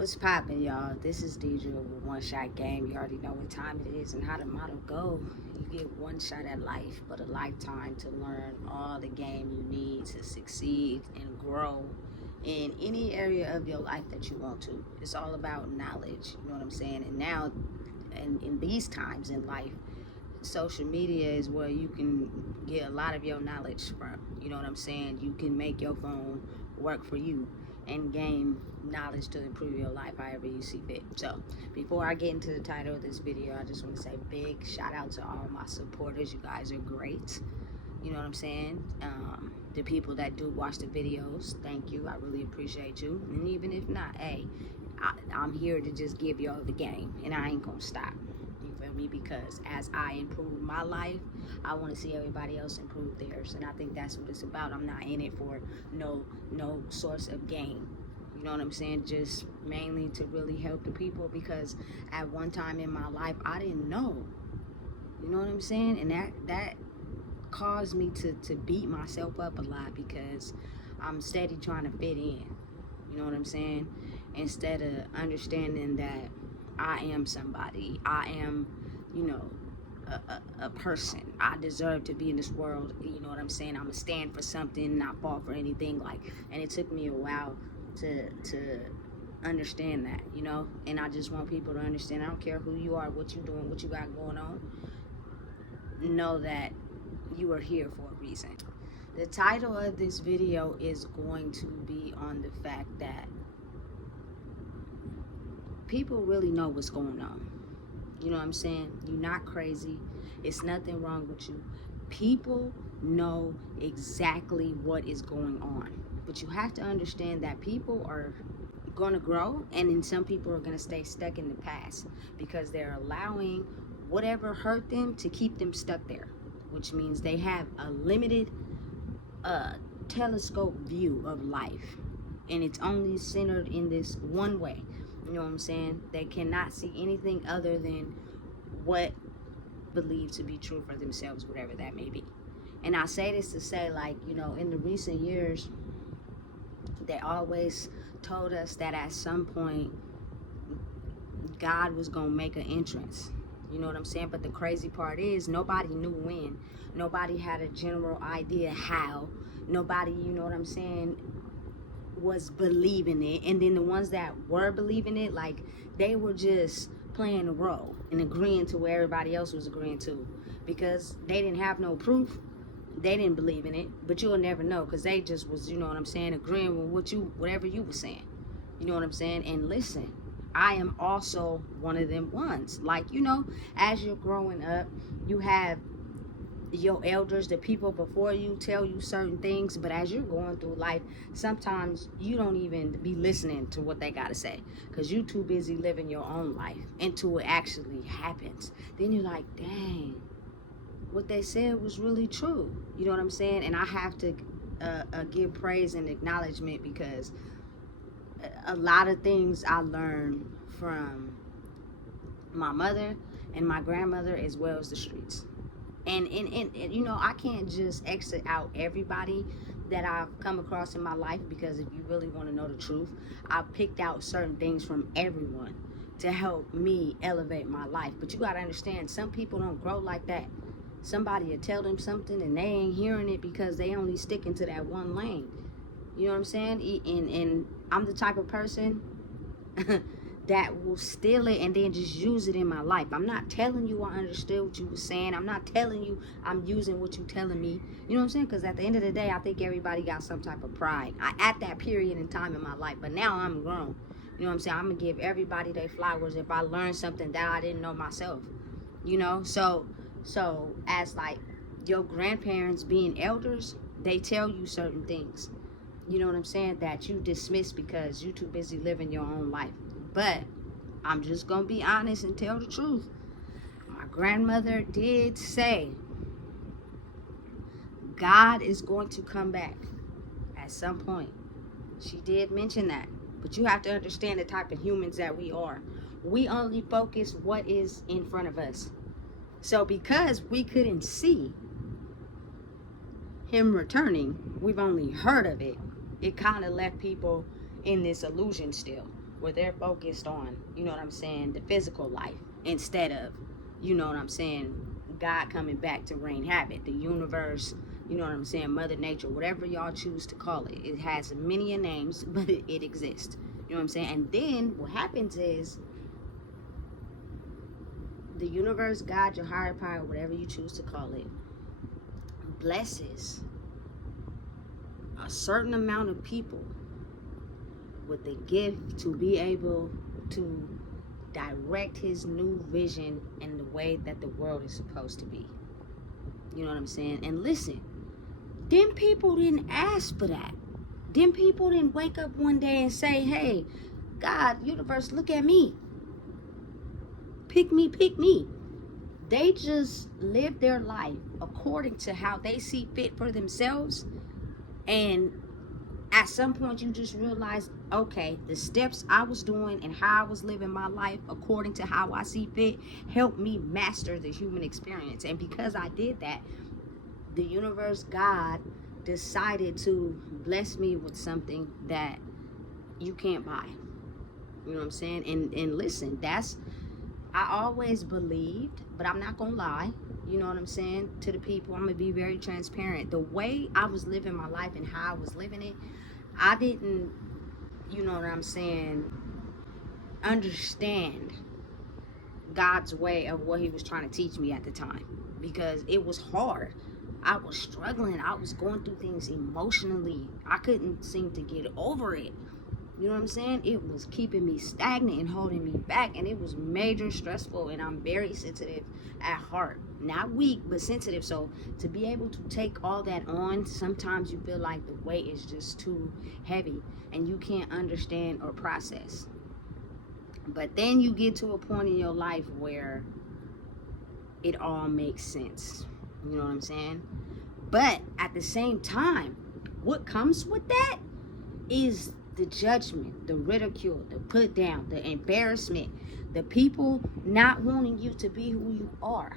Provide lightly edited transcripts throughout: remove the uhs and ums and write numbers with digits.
What's poppin', y'all? This is DJ with One Shot Game. You already know what time it is and how the motto go. You get one shot at life, but a lifetime to learn all the game you need to succeed and grow in any area of your life that you want to. It's all about knowledge, you know what I'm saying? And now, and in these times in life, social media is where you can get a lot of your knowledge from. You know what I'm saying? You can make your phone work for you and gain knowledge to improve your life however you see fit. So before I get into the title of this video, I just want to say big shout out to all my supporters. You guys are great. You know what I'm saying? The people that do watch the videos, thank you. I really appreciate you. And even if not, hey, I'm here to just give y'all the game, and I ain't gonna stop. You feel me? Because as I improve my life, I want to see everybody else improve theirs, and I think that's what it's about. I'm not in it for no source of gain. You know what I'm saying? Just mainly to really help the people, because at one time in my life I didn't know. You know what I'm saying? And that caused me to beat myself up a lot, because I'm steady trying to fit in. You know what I'm saying? Instead of understanding that I am somebody. I am, you know, a person. I deserve to be in this world. You know what I'm saying? I'm gonna stand for something, not fall for anything. And it took me a while to understand that, you know. And I just want people to understand. I don't care who you are, what you doing, what you got going on. Know that you are here for a reason. The title of this video is going to be on the fact that people really know what's going on. You know what I'm saying? You're not crazy. It's nothing wrong with you. People know exactly what is going on. But you have to understand that people are going to grow, and then some people are going to stay stuck in the past, because they're allowing whatever hurt them to keep them stuck there, which means they have a limited telescope view of life, and it's only centered in this one way. You know what I'm saying? They cannot see anything other than what believed to be true for themselves, whatever that may be. And I say this to say, like, you know, in the recent years, they always told us that at some point God was gonna make an entrance. You know what I'm saying? But the crazy part is nobody knew when. Nobody had a general idea how. Nobody, you know what I'm saying, was believing it. And then the ones that were believing it, like, they were just playing a role and agreeing to what everybody else was agreeing to, because they didn't have no proof. They didn't believe in it, but you'll never know, because they just was, you know what I'm saying, agreeing with whatever you were saying. You know what I'm saying? And listen, I am also one of them ones. Like, you know, as you're growing up, you have your elders, the people before you, tell you certain things, but as you're going through life, sometimes you don't even be listening to what they gotta say, because you're too busy living your own life until it actually happens. Then you're like, dang, what they said was really true. You know what I'm saying? And I have to give praise and acknowledgement, because a lot of things I learned from my mother and my grandmother, as well as the streets. And you know, I can't just exit out everybody that I've come across in my life, because if you really want to know the truth, I picked out certain things from everyone to help me elevate my life. But you got to understand, some people don't grow like that. Somebody will tell them something and they ain't hearing it, because they only sticking to that one lane. You know what I'm saying? And I'm the type of person that will steal it and then just use it in my life. I'm not telling you I understood what you were saying. I'm not telling you I'm using what you're telling me. You know what I'm saying? Because at the end of the day, I think everybody got some type of pride. At that period in time in my life. But now I'm grown. You know what I'm saying? I'm going to give everybody their flowers if I learn something that I didn't know myself. You know? So as like your grandparents being elders, they tell you certain things. You know what I'm saying? That you dismiss because you too busy living your own life. But I'm just gonna be honest and tell the truth. My grandmother did say God is going to come back at some point. She did mention that. But you have to understand the type of humans that we are. We only focus what is in front of us. So because we couldn't see him returning, we've only heard of it. It kind of left people in this illusion still. where they're focused on, you know what I'm saying, the physical life instead of, you know what I'm saying, God coming back to reign havoc, the universe, you know what I'm saying, Mother Nature, whatever y'all choose to call it. It has many names, but it exists. You know what I'm saying? And then what happens is the universe, God, your higher power, whatever you choose to call it, blesses a certain amount of people with the gift to be able to direct his new vision in the way that the world is supposed to be. You know what I'm saying? And listen, them people didn't ask for that. Them people didn't wake up one day and say, hey, God, universe, look at me. Pick me, pick me. They just live their life according to how they see fit for themselves. And at some point, you just realize, okay, the steps I was doing and how I was living my life according to how I see fit helped me master the human experience. And because I did that, the universe, God, decided to bless me with something that you can't buy. You know what I'm saying? And listen, I always believed, but I'm not gonna lie, you know what I'm saying, to the people. I'm gonna be very transparent. The way I was living my life and how I was living it, I didn't, you know what I'm saying, understand God's way of what he was trying to teach me at the time, because it was hard. I was struggling. I was going through things emotionally. I couldn't seem to get over it. You know what I'm saying? It was keeping me stagnant and holding me back, and it was major stressful, and I'm very sensitive at heart. Not weak, but sensitive. So to be able to take all that on, sometimes you feel like the weight is just too heavy and you can't understand or process. But then you get to a point in your life where it all makes sense. You know what I'm saying? But at the same time, what comes with that is the judgment, the ridicule, the put down, the embarrassment, the people not wanting you to be who you are.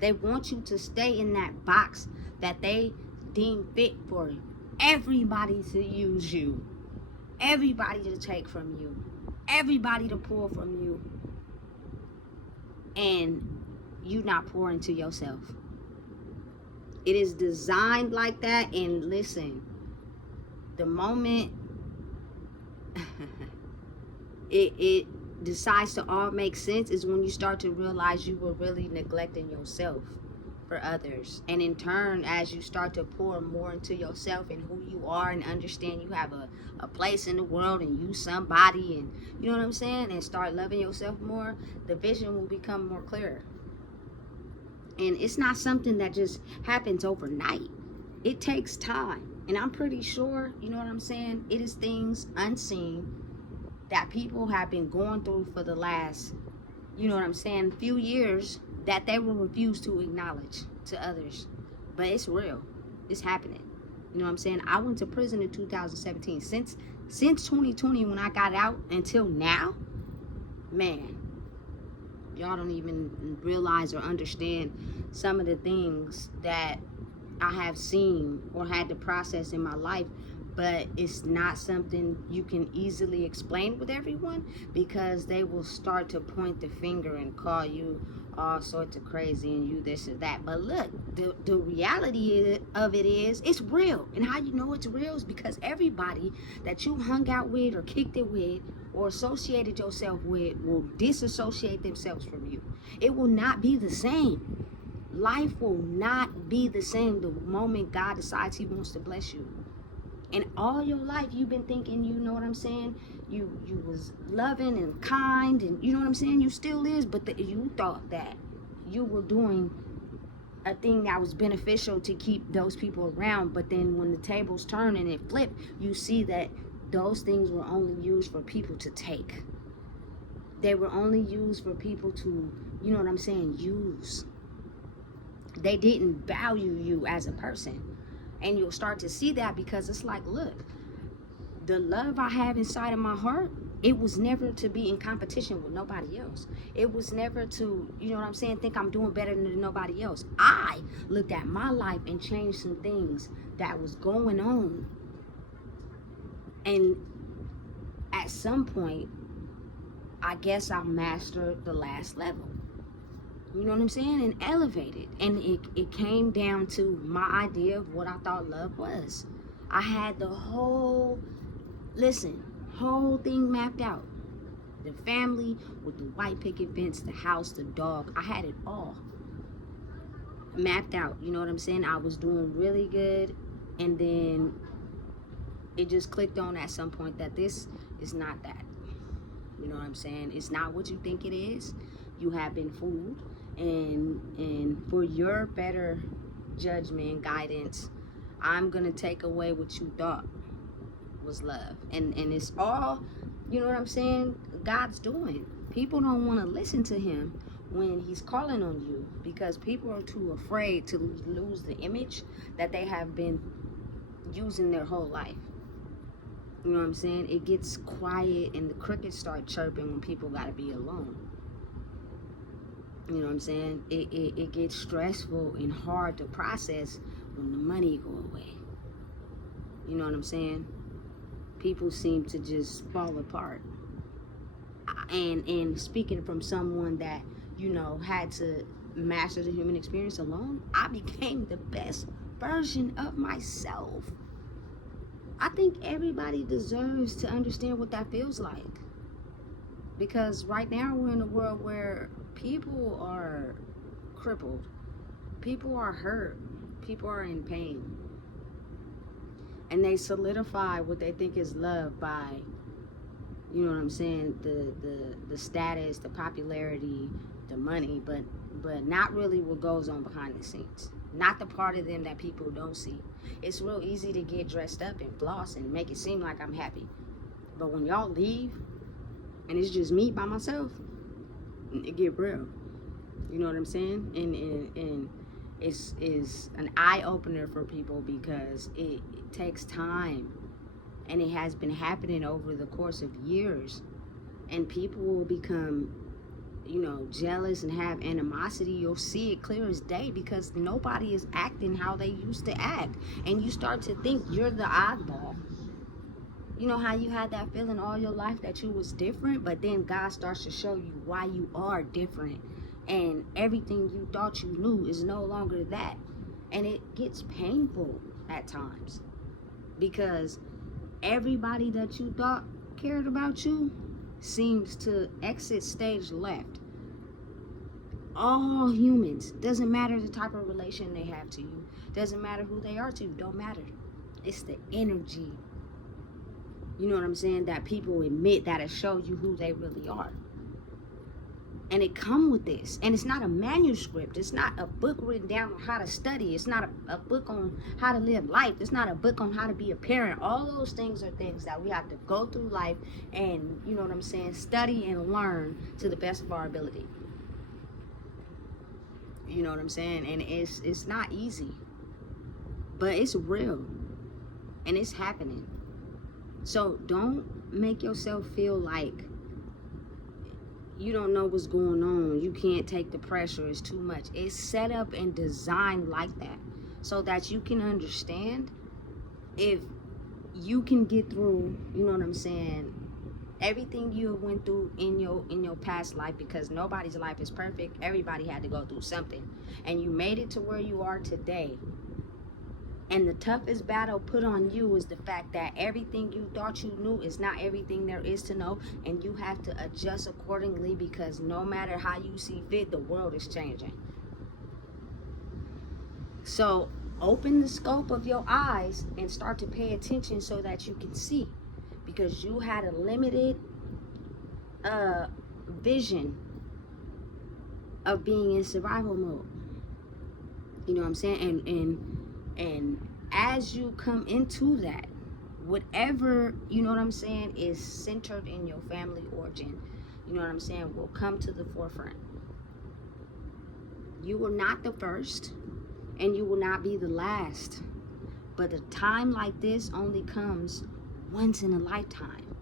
They want you to stay in that box that they deem fit for everybody to use you, everybody to take from you, everybody to pull from you, and you not pour into yourself. It is designed like that. And listen, the moment it decides to all make sense is when you start to realize you were really neglecting yourself for others. And in turn, as you start to pour more into yourself and who you are, and understand you have a place in the world and you somebody, and you know what I'm saying, and start loving yourself more, the vision will become more clearer. And it's not something that just happens overnight. It takes time. And I'm pretty sure, you know what I'm saying, it is things unseen that people have been going through for the last, you know what I'm saying, few years, that they will refuse to acknowledge to others. But it's real. It's happening. You know what I'm saying? I went to prison in 2017. Since 2020, when I got out until now, man, y'all don't even realize or understand some of the things that I have seen or had to process in my life. But it's not something you can easily explain with everyone, because they will start to point the finger and call you all sorts of crazy and you this or that. But look, the reality of it is, it's real. And how you know it's real is because everybody that you hung out with or kicked it with or associated yourself with will disassociate themselves from you. It will not be the same. Life will not be the same the moment God decides he wants to bless you. And all your life you've been thinking, you know what I'm saying, you was loving and kind, and you know what I'm saying, you still is, but you thought that you were doing a thing that was beneficial to keep those people around. But then when the tables turn and it flipped, you see that those things were only used for people to take. They were only used for people to, you know what I'm saying, use. They didn't value you as a person. And you'll start to see that, because it's like, look, the love I have inside of my heart, it was never to be in competition with nobody else. It was never to, you know what I'm saying, think I'm doing better than nobody else. I looked at my life and changed some things that was going on. And at some point, I guess I mastered the last level. You know what I'm saying? And elevated. And it came down to my idea of what I thought love was. I had the whole thing mapped out. The family with the white picket fence, the house, the dog. I had it all mapped out. You know what I'm saying? I was doing really good. And then it just clicked on at some point that this is not that. You know what I'm saying? It's not what you think it is. You have been fooled. And for your better judgment and guidance, I'm going to take away what you thought was love. And it's all, you know what I'm saying, God's doing. People don't want to listen to him when he's calling on you, because people are too afraid to lose the image that they have been using their whole life. You know what I'm saying? It gets quiet and the crickets start chirping when people got to be alone. You know what I'm saying? It gets stressful and hard to process when the money go away. You know what I'm saying? People seem to just fall apart. And speaking from someone that, you know, had to master the human experience alone, I became the best version of myself. I think everybody deserves to understand what that feels like. Because right now we're in a world where people are crippled. People are hurt. People are in pain. And they solidify what they think is love by, you know what I'm saying, the status, the popularity, the money, but not really what goes on behind the scenes. Not the part of them that people don't see. It's real easy to get dressed up and floss and make it seem like I'm happy. But when y'all leave and it's just me by myself, it get real. You know what I'm saying? And it's an eye-opener for people, because it takes time. And it has been happening over the course of years. And people will become, you know, jealous and have animosity. You'll see it clear as day, because nobody is acting how they used to act. And you start to think you're the oddball. You know how you had that feeling all your life that you was different, but then God starts to show you why you are different. And everything you thought you knew is no longer that. And it gets painful at times, because everybody that you thought cared about you seems to exit stage left. All humans, doesn't matter the type of relation they have to you, doesn't matter who they are to you, don't matter. It's the energy, you know what I'm saying, that people emit that'll show you who they really are. And it come with this. And it's not a manuscript. It's not a book written down on how to study. It's not a book on how to live life. It's not a book on how to be a parent. All those things are things that we have to go through life and, you know what I'm saying, study and learn to the best of our ability. You know what I'm saying? And it's not easy. But it's real. And it's happening. So don't make yourself feel like you don't know what's going on. You can't take the pressure. It's too much. It's set up and designed like that, so that you can understand if you can get through, you know what I'm saying, everything you went through in your past life, because nobody's life is perfect. Everybody had to go through something. And you made it to where you are today. And the toughest battle put on you is the fact that everything you thought you knew is not everything there is to know. And you have to adjust accordingly, because no matter how you see fit, the world is changing. So open the scope of your eyes and start to pay attention so that you can see. Because you had a limited vision of being in survival mode. You know what I'm saying? And as you come into that, whatever, you know what I'm saying, is centered in your family origin, you know what I'm saying, will come to the forefront. You were not the first, and you will not be the last. But a time like this only comes once in a lifetime.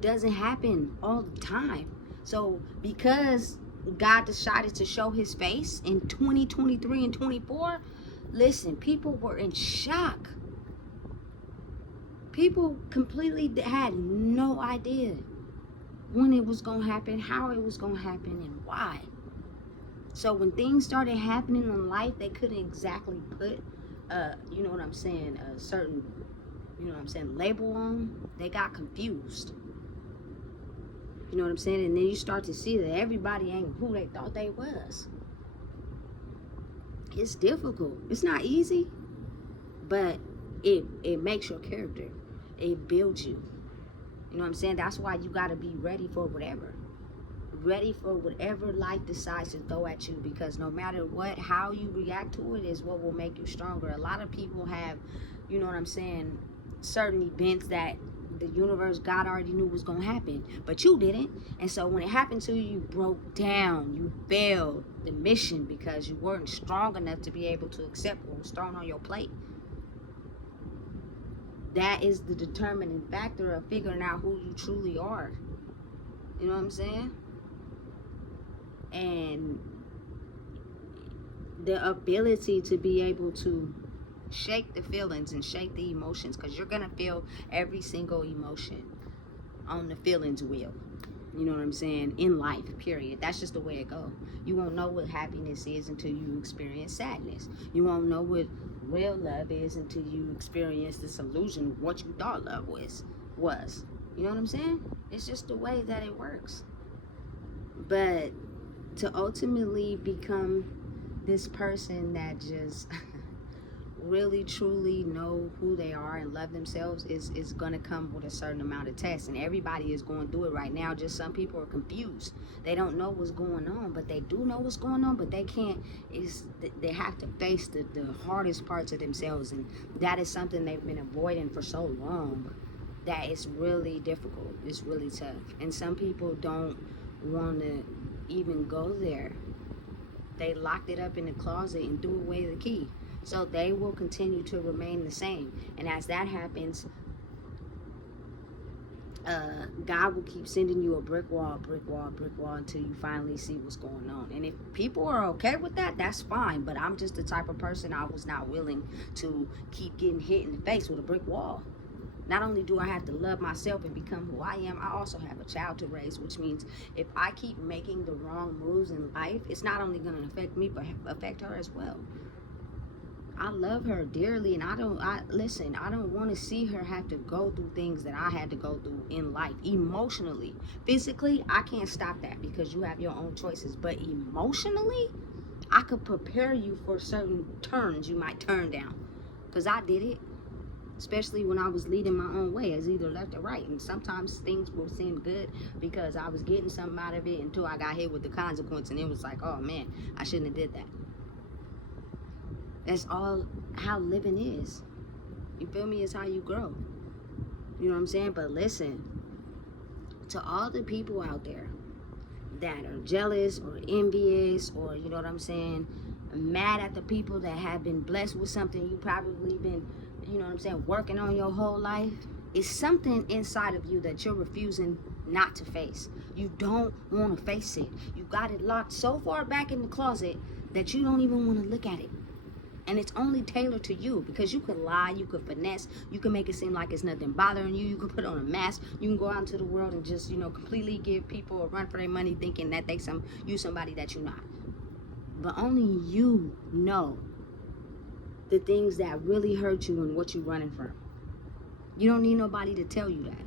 Doesn't happen all the time. So because God decided to show his face in 2023 and 24, listen, people were in shock. People completely had no idea when it was going to happen, how it was going to happen, and why. So when things started happening in life, they couldn't exactly put, you know what I'm saying, a certain, you know what I'm saying, label on. They got confused. You know what I'm saying? And then you start to see that everybody ain't who they thought they was. It's difficult. It's not easy, but it makes your character. It builds you. You know what I'm saying? That's why you got to be ready for whatever. Ready for whatever life decides to throw at you, because no matter what, how you react to it is what will make you stronger. A lot of people have, you know what I'm saying, certain events that the universe, God already knew was going to happen, but you didn't. And so when it happened to you, you broke down, you failed the mission because you weren't strong enough to be able to accept what was thrown on your plate. That is the determining factor of figuring out who you truly are. You know what I'm saying? And the ability to be able to shake the feelings and shake the emotions, because you're gonna feel every single emotion on the feelings wheel. You know what I'm saying? In life, period. That's just the way it goes. You won't know what happiness is until you experience sadness. You won't know what real love is until you experience this illusion of what you thought love was. You know what I'm saying? It's just the way that it works. But to ultimately become this person that just really truly know who they are and love themselves is going to come with a certain amount of tests, and everybody is going through it right now. Just some people are confused. They don't know what's going on, but they do know what's going on, but they can't. They have to face the hardest parts of themselves, and that is something they've been avoiding for so long that it's really difficult. It's really tough, and some people don't want to even go there. They locked it up in the closet and threw away the key. So they will continue to remain the same. And as that happens, God will keep sending you a brick wall until you finally see what's going on. And if people are okay with that, that's fine. But I'm just the type of person, I was not willing to keep getting hit in the face with a brick wall. Not only do I have to love myself and become who I am, I also have a child to raise, which means if I keep making the wrong moves in life, it's not only going to affect me, but affect her as well. I love her dearly, and I don't want to see her have to go through things that I had to go through in life. Emotionally, physically, I can't stop that because you have your own choices. But emotionally, I could prepare you for certain turns you might turn down, because I did it. Especially when I was leading my own way, as either left or right. And sometimes things will seem good because I was getting something out of it until I got hit with the consequence, and it was like, oh man, I shouldn't have did that. That's all how living is. You feel me? It's how you grow. You know what I'm saying? But listen, to all the people out there that are jealous or envious, or, you know what I'm saying, mad at the people that have been blessed with something you probably been, you know what I'm saying, working on your whole life, it's something inside of you that you're refusing not to face. You don't want to face it. You got it locked so far back in the closet that you don't even want to look at it. And it's only tailored to you, because you could lie, you could finesse, you can make it seem like it's nothing bothering you, you can put on a mask, you can go out into the world and just, you know, completely give people a run for their money thinking that you somebody that you're not. But only you know the things that really hurt you and what you're running from. You don't need nobody to tell you that.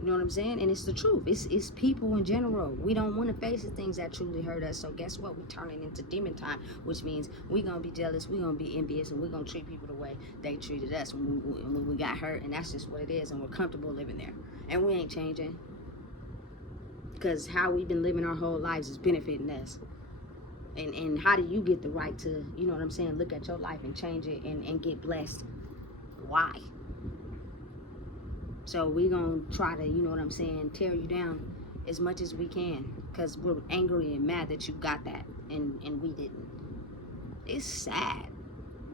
You know what I'm saying? And it's the truth. It's people in general. We don't want to face the things that truly hurt us. So guess what? We're turning into demon time, which means we're going to be jealous, we're going to be envious, and we're going to treat people the way they treated us when we got hurt. And that's just what it is. And we're comfortable living there. And we ain't changing. Because how we've been living our whole lives is benefiting us. And how do you get the right to, you know what I'm saying, look at your life and change it and get blessed? Why? So we're going to try to, you know what I'm saying, tear you down as much as we can, because we're angry and mad that you got that and we didn't. It's sad.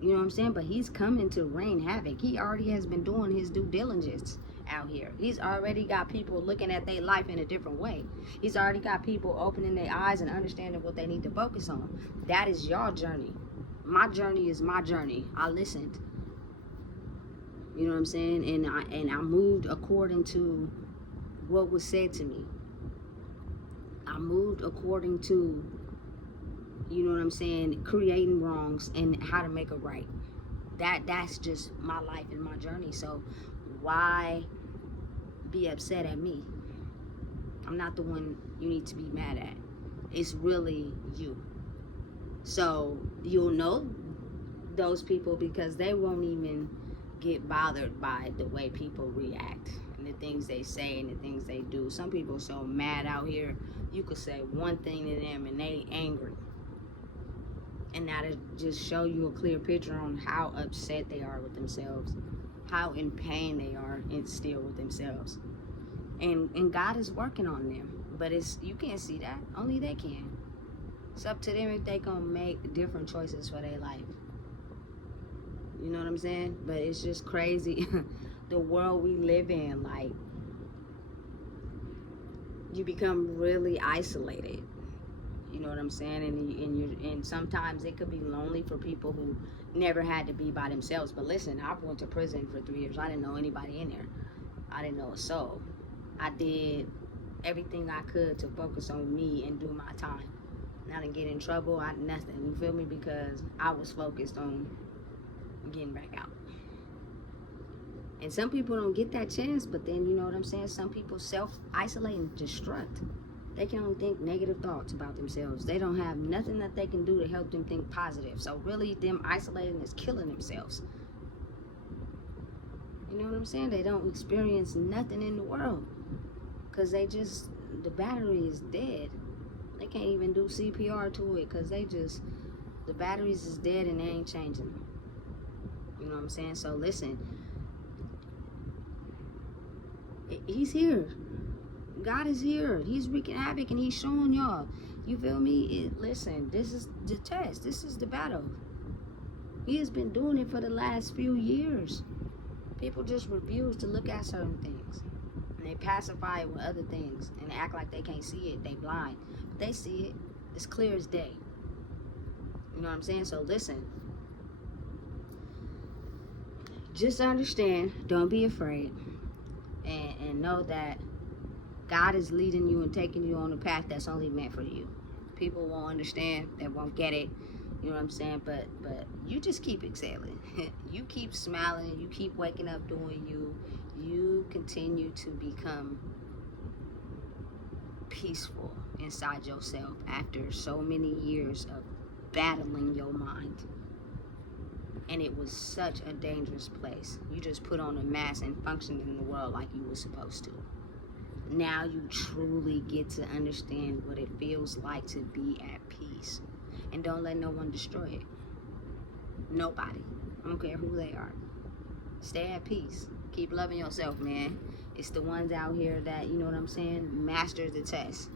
You know what I'm saying? But he's coming to rain havoc. He already has been doing his due diligence out here. He's already got people looking at their life in a different way. He's already got people opening their eyes and understanding what they need to focus on. That is your journey. My journey is my journey. I listened. You know what I'm saying? And I moved according to what was said to me. I moved according to, you know what I'm saying, creating wrongs and how to make it right. That's just my life and my journey. So why be upset at me? I'm not the one you need to be mad at. It's really you. So you'll know those people because they won't even get bothered by the way people react and the things they say and the things they do. Some people are so mad out here, you could say one thing to them and they angry. And that'll just show you a clear picture on how upset they are with themselves, how in pain they are and still with themselves. And God is working on them. But you can't see that. Only they can. It's up to them if they gonna make different choices for their life. You know what I'm saying? But it's just crazy. The world we live in, like, you become really isolated. You know what I'm saying? And sometimes it could be lonely for people who never had to be by themselves. But listen, I went to prison for 3 years. I didn't know anybody in there. I didn't know a soul. I did everything I could to focus on me and do my time. And I didn't get in trouble. Nothing. You feel me? Because I was focused on getting back out. And some people don't get that chance, but then, you know what I'm saying, some people self-isolate and destruct. They can only think negative thoughts about themselves. They don't have nothing that they can do to help them think positive. So really, them isolating is killing themselves. You know what I'm saying? They don't experience nothing in the world because the battery is dead. They can't even do CPR to it because the batteries is dead and they ain't changing them. You know what I'm saying? So listen, he's here. God is here. He's wreaking havoc and he's showing y'all. You feel me? Listen, this is the test. This is the battle. He has been doing it for the last few years. People just refuse to look at certain things. And they pacify it with other things. And they act like they can't see it. They blind. But they see it. It's clear as day. You know what I'm saying? So listen. Just understand. Don't be afraid. And know that God is leading you and taking you on a path that's only meant for you. People won't understand. They won't get it. You know what I'm saying? But you just keep exhaling. You keep smiling. You keep waking up doing you. You continue to become peaceful inside yourself after so many years of battling your mind. And it was such a dangerous place. You just put on a mask and functioned in the world like you were supposed to. Now you truly get to understand what it feels like to be at peace. And don't let no one destroy it. Nobody. I don't care who they are. Stay at peace. Keep loving yourself, man. It's the ones out here that, you know what I'm saying, master the test.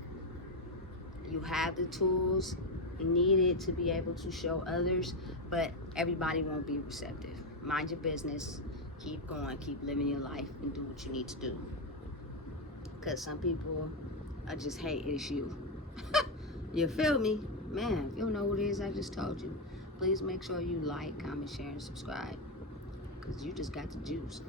You have the tools needed to be able to show others, but everybody won't be receptive. Mind your business. Keep going. Keep living your life and do what you need to do. Because some people are just, hey, it's you. You feel me? Man, if you don't know what it is I just told you, please make sure you like, comment, share, and subscribe. Because you just got the juice.